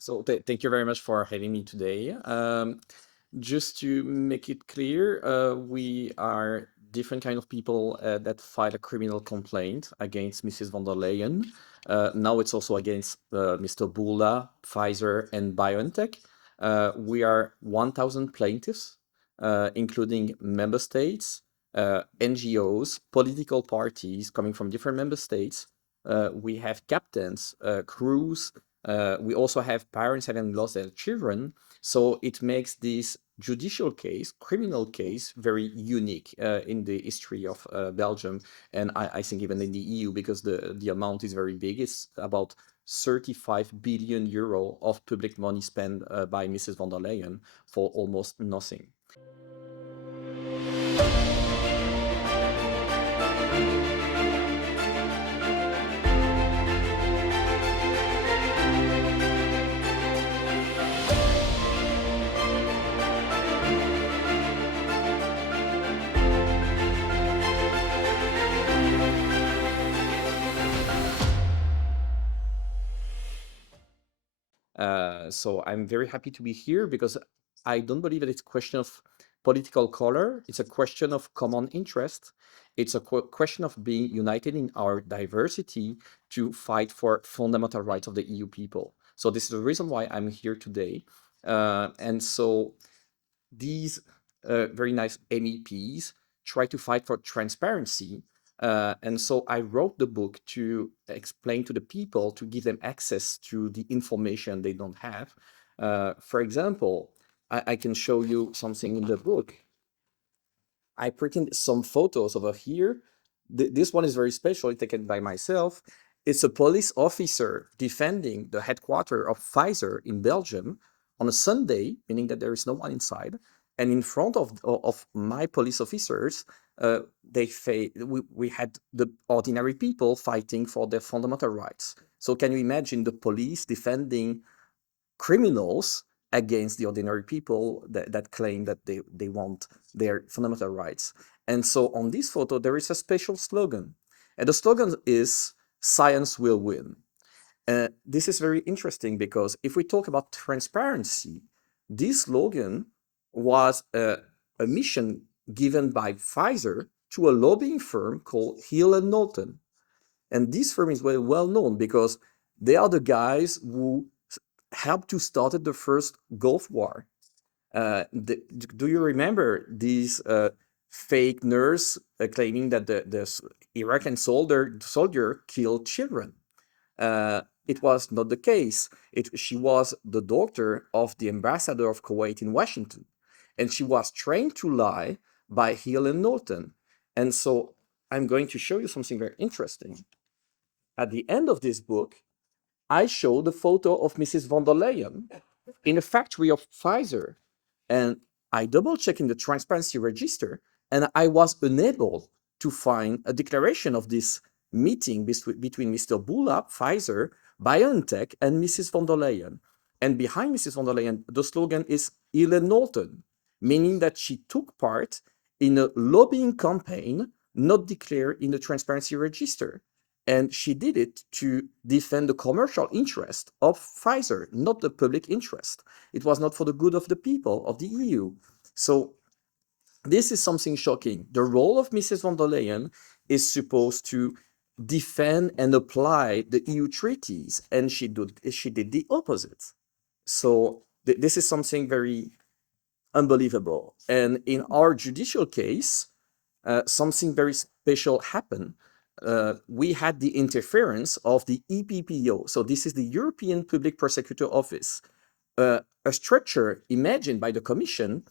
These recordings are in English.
So thank you very much for having me today. Just to make it clear, we are different kind of people that file a criminal complaint against Mrs. von der Leyen. Now it's also against Mr. Bulla, Pfizer, and BioNTech. We are 1,000 plaintiffs, including member states, NGOs, political parties coming from different member states. We have captains, crews. We also have parents having lost their children. So it makes this judicial case, criminal case, very unique in the history of Belgium, and I think even in the EU, because the amount is very big. It's about 35 billion euro of public money spent by Mrs. von der Leyen for almost nothing. So I'm very happy to be here because I don't believe that it's a question of political color. It's a question of common interest. It's a question of being united in our diversity to fight for fundamental rights of the EU people. So this is the reason why I'm here today. And so these very nice MEPs try to fight for transparency. And so I wrote the book to explain to the people, to give them access to the information they don't have. For example, I can show you something in the book. I printed some photos over here. This one is very special, taken by myself. It's a police officer defending the headquarters of Pfizer in Belgium on a Sunday, meaning that there is no one inside. And in front of my police officers, we had the ordinary people fighting for their fundamental rights. So can you imagine the police defending criminals against the ordinary people that claim that they want their fundamental rights? And so on this photo, there is a special slogan. And the slogan is, "Science will win." This is very interesting because if we talk about transparency, this slogan was a mission given by Pfizer to a lobbying firm called Hill & Knowlton. And this firm is very well known because they are the guys who helped to start the first Gulf War. Do you remember these fake nurse claiming that the Iraqi soldier killed children? It was not the case. She was the daughter of the ambassador of Kuwait in Washington, and she was trained to lie by Hill & Knowlton. And so I'm going to show you something very interesting. At the end of this book, I show the photo of Mrs. von der Leyen in a factory of Pfizer, and I double-checked in the transparency register, and I was unable to find a declaration of this meeting between Mr. Bulla, Pfizer, BioNTech, and Mrs. von der Leyen. And behind Mrs. von der Leyen, the slogan is Hill & Knowlton, meaning that she took part in a lobbying campaign not declared in the transparency register. And she did it to defend the commercial interest of Pfizer, not the public interest. It was not for the good of the people of the EU. So this is something shocking. The role of Mrs. von der Leyen is supposed to defend and apply the EU treaties, and she did the opposite. So this is something very unbelievable. And in our judicial case, something very special happened. We had the interference of the EPPO. So this is the European Public Prosecutor Office, a structure imagined by the Commission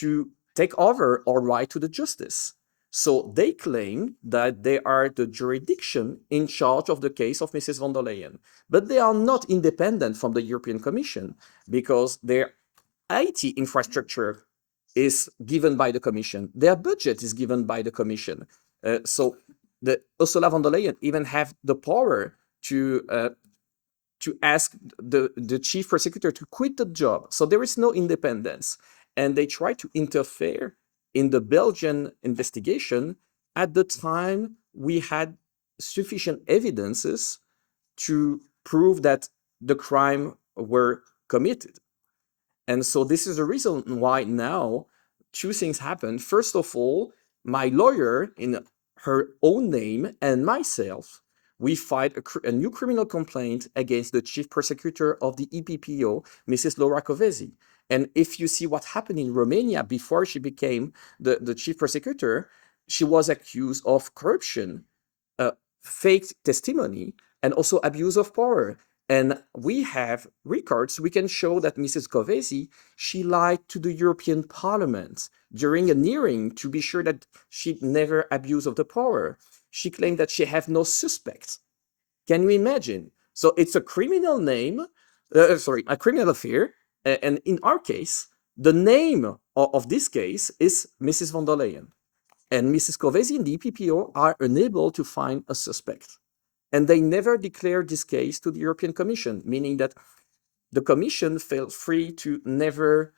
to take over our right to the justice. So they claim that they are the jurisdiction in charge of the case of Mrs. von der Leyen, but they are not independent from the European Commission because their IT infrastructure is given by the Commission. Their budget is given by the Commission. So the Ursula von der Leyen even have the power to ask the chief prosecutor to quit the job. So there is no independence. And they try to interfere in the Belgian investigation at the time we had sufficient evidences to prove that the crime were committed. And so this is the reason why now two things happen. First of all, my lawyer, in her own name, and myself, we filed a new criminal complaint against the chief prosecutor of the EPPO, Mrs. Laura Kövesi. And if you see what happened in Romania before she became the chief prosecutor, she was accused of corruption, fake testimony, and also abuse of power. And we have records. We can show that Mrs. Kövesi, she lied to the European Parliament during a hearing to be sure that she never abused of the power. She claimed that she have no suspects. Can you imagine? So it's a criminal name, a criminal affair. And in our case, the name of this case is Mrs. von der Leyen. And Mrs. Kövesi and the EPPO are unable to find a suspect. And they never declared this case to the European Commission, meaning that the Commission felt free to never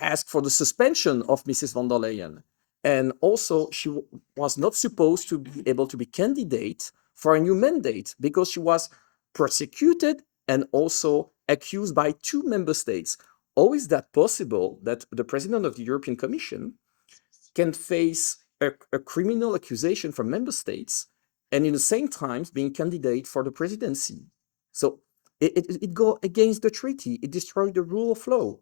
ask for the suspension of Mrs. von der Leyen. And also, she was not supposed to be able to be candidate for a new mandate because she was prosecuted and also accused by two member states. How is that possible that the president of the European Commission can face a criminal accusation from member states and in the same time being candidate for the presidency? So it go against the treaty. It destroyed the rule of law.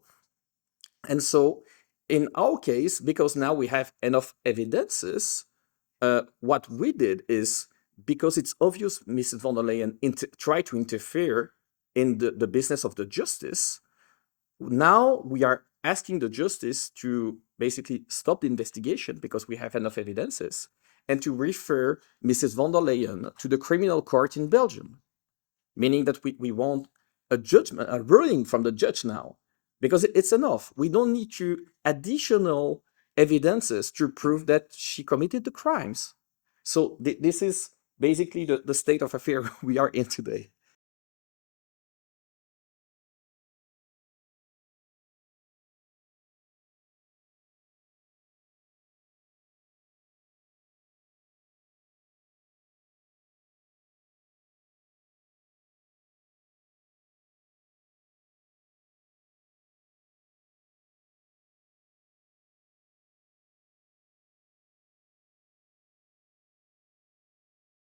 And so in our case, because now we have enough evidences, what we did is, because it's obvious Mrs. von der Leyen tried to interfere in the business of the justice, now we are asking the justice to basically stop the investigation because we have enough evidences and to refer Mrs. von der Leyen to the criminal court in Belgium, meaning that we want a judgment, a ruling from the judge now, because it's enough. We don't need to additional evidences to prove that she committed the crimes. So this is basically the state of affair we are in today.